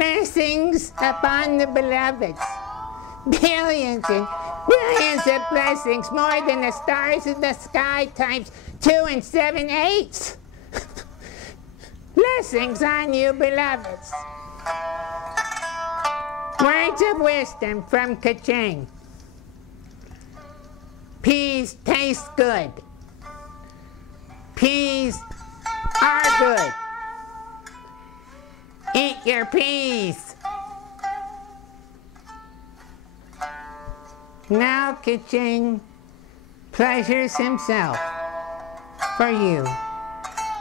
Blessings upon the beloveds. Billions and billions of blessings, more than the stars in the sky times 2 7/8. Blessings on you, beloveds. Words of wisdom from Kaching. Peas taste good. Peas are good. Eat your peas. Now Kaching pleasures himself for you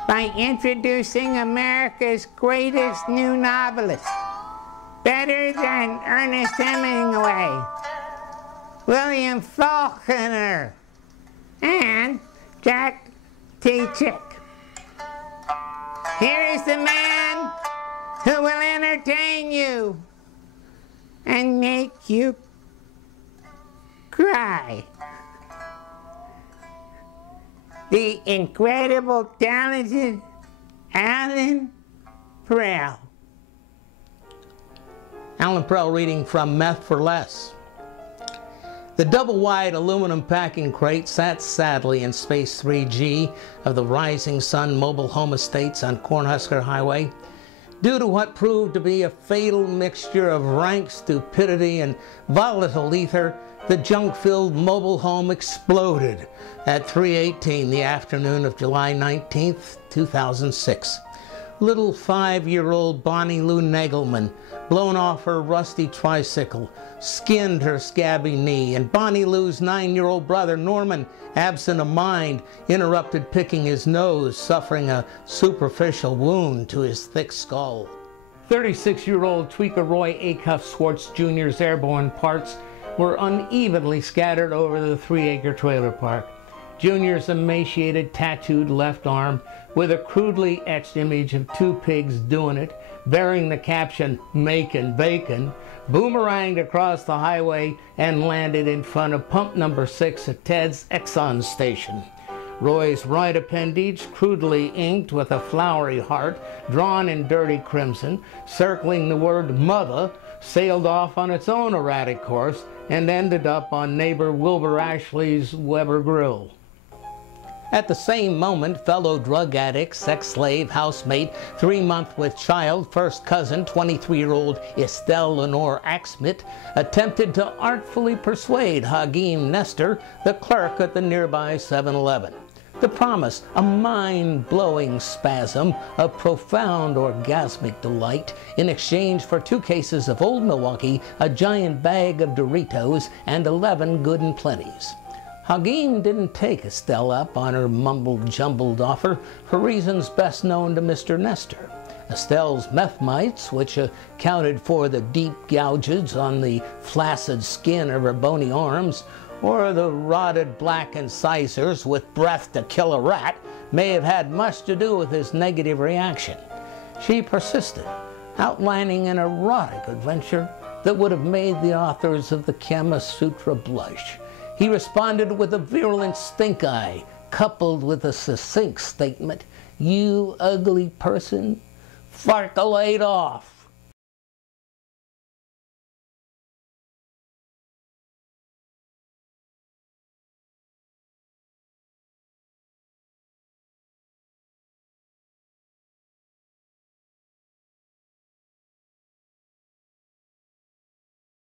by introducing America's greatest new novelist, better than Ernest Hemingway, William Faulkner, and Jack T. Chick. Here is the man who will entertain you and make you cry. The incredible, talented Alan Prell. Alan Prell reading from Meth for Less. The double-wide aluminum packing crate sat sadly in Space 3G of the Rising Sun Mobile Home Estates on Cornhusker Highway. Due to what proved to be a fatal mixture of rank stupidity and volatile ether, the junk-filled mobile home exploded at 3:18 the afternoon of July 19th, 2006. Little 5-year-old Bonnie Lou Nagelman, blown off her rusty tricycle, skinned her scabby knee, and Bonnie Lou's 9-year-old brother Norman, absent of mind, interrupted picking his nose, suffering a superficial wound to his thick skull. 36-year-old Tweaker Roy Acuff Swartz Jr.'s airborne parts were unevenly scattered over the 3-acre trailer park. Junior's emaciated, tattooed left arm, with a crudely etched image of 2 pigs doing it, bearing the caption, "Makin' Bacon," boomeranged across the highway and landed in front of pump number 6 at Ted's Exxon station. Roy's right appendage, crudely inked with a flowery heart, drawn in dirty crimson, circling the word "mother," sailed off on its own erratic course and ended up on neighbor Wilbur Ashley's Weber Grill. At the same moment, fellow drug addict, sex slave, housemate, 3-month with child, first cousin, 23-year-old Estelle Lenore Axmit, attempted to artfully persuade Hagim Nestor, the clerk at the nearby 7-Eleven. The promise, a mind-blowing spasm of profound orgasmic delight in exchange for 2 cases of Old Milwaukee, a giant bag of Doritos, and 11 Good and Plenties. Hagim didn't take Estelle up on her mumbled-jumbled offer for reasons best known to Mr. Nestor. Estelle's meth mites, which accounted for the deep gouges on the flaccid skin of her bony arms, or the rotted black incisors with breath to kill a rat, may have had much to do with his negative reaction. She persisted, outlining an erotic adventure that would have made the authors of the Kama Sutra blush. He responded with a virulent stink eye, coupled with a succinct statement, "You ugly person, farkalate off."